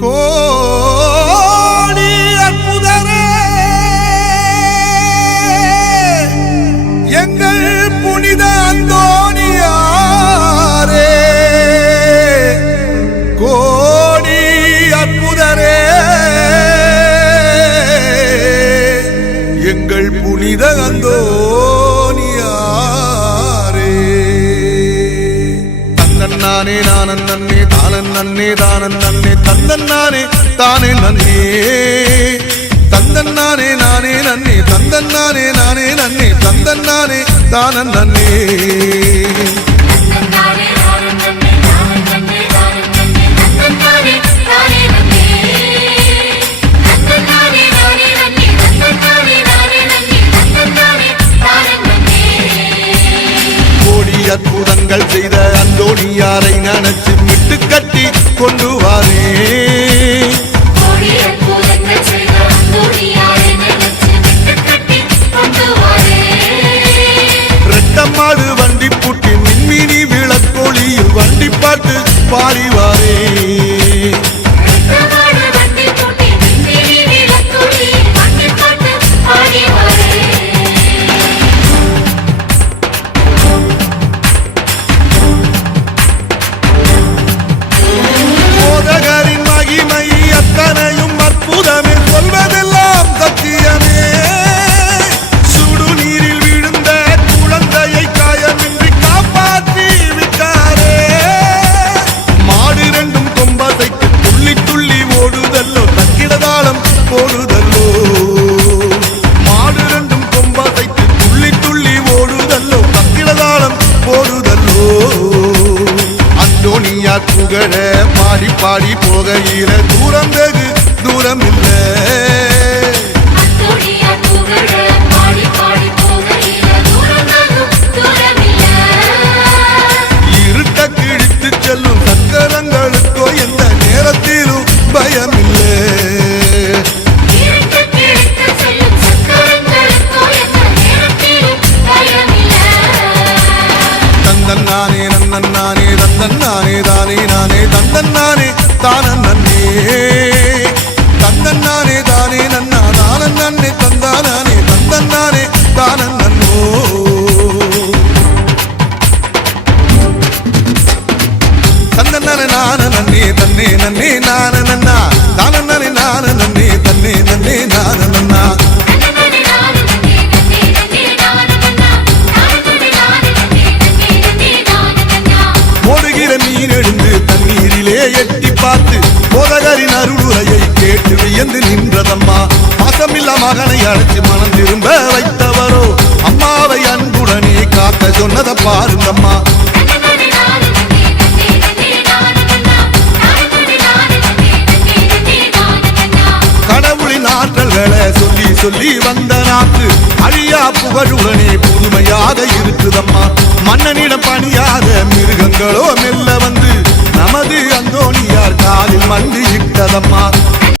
கோடி அற்புதரே எங்கள் புனித அந்தோணியாரே, கோடி அற்புதரே எங்கள் புனித அந்தோணியாரே. தன்னன்னானே நானன் நன்னே தானன் நன்னே தானன் நன்னே தந்தன்னானே தானே நன்னே தந்தன்னானே நானே நன்னே தந்தன்னானே நானே நன்னே தந்தன்னானே தானன் நன்னே. அற்புதங்கள் செய்த அந்தோணியாரை நினைச்சு விட்டு கட்டி கொண்டு வாரே. ரெட்டமாடு வண்டி பூட்டி மின்மினி விளக்கோழியில் வண்டி பாட்டு பாடிவாரே. புகழ பாடி பாடி போகையில தூரம் வெகு தூரம் இல்ல. இருட்ட கிழித்து செல்லும் சக்கரங்களுக்கோ எந்த நேரத்திலும் பயம் இல்லை. தந்தன்னானே நன்னன்னானே தந்தன்னானே தானே நானே தந்தன்னானே தானன் நன்னே தந்தன்னானே தானே நன்னா தானன் நன்னே தந்தானே தந்தன்னானே தானன் நன்னோ. தந்தன்னானே நான நன்னே தன்னே நன்னே நான நன்னா தானன் நன்னே நான நன்னே தன்னே நன்னே நான நன்னா. ஓடுகிற மீன் எழுந்து தண்ணீரிலே எட்டி பார்த்து போதகரின் அருளுரையை கேட்டு வியந்து நின்றதம்மா. பாசமில்லா மகனை அழைச்சு மனம் திரும்ப வைத்தவரோ அம்மாவை அன்புடனே காக்க சொன்னத பாருங்கம்மா. கடவுளின் ஆற்றல்களை சொல்லி சொல்லி வந்த நாக்கு அழியா புகழுடனே புதுமையாக இருக்குதம்மா. மன்னனிடம் பணியாத மிருகங்களோ மெல்ல வந்து நமது அந்தோணியார் காலில் மண்டி இட்டதம்மா.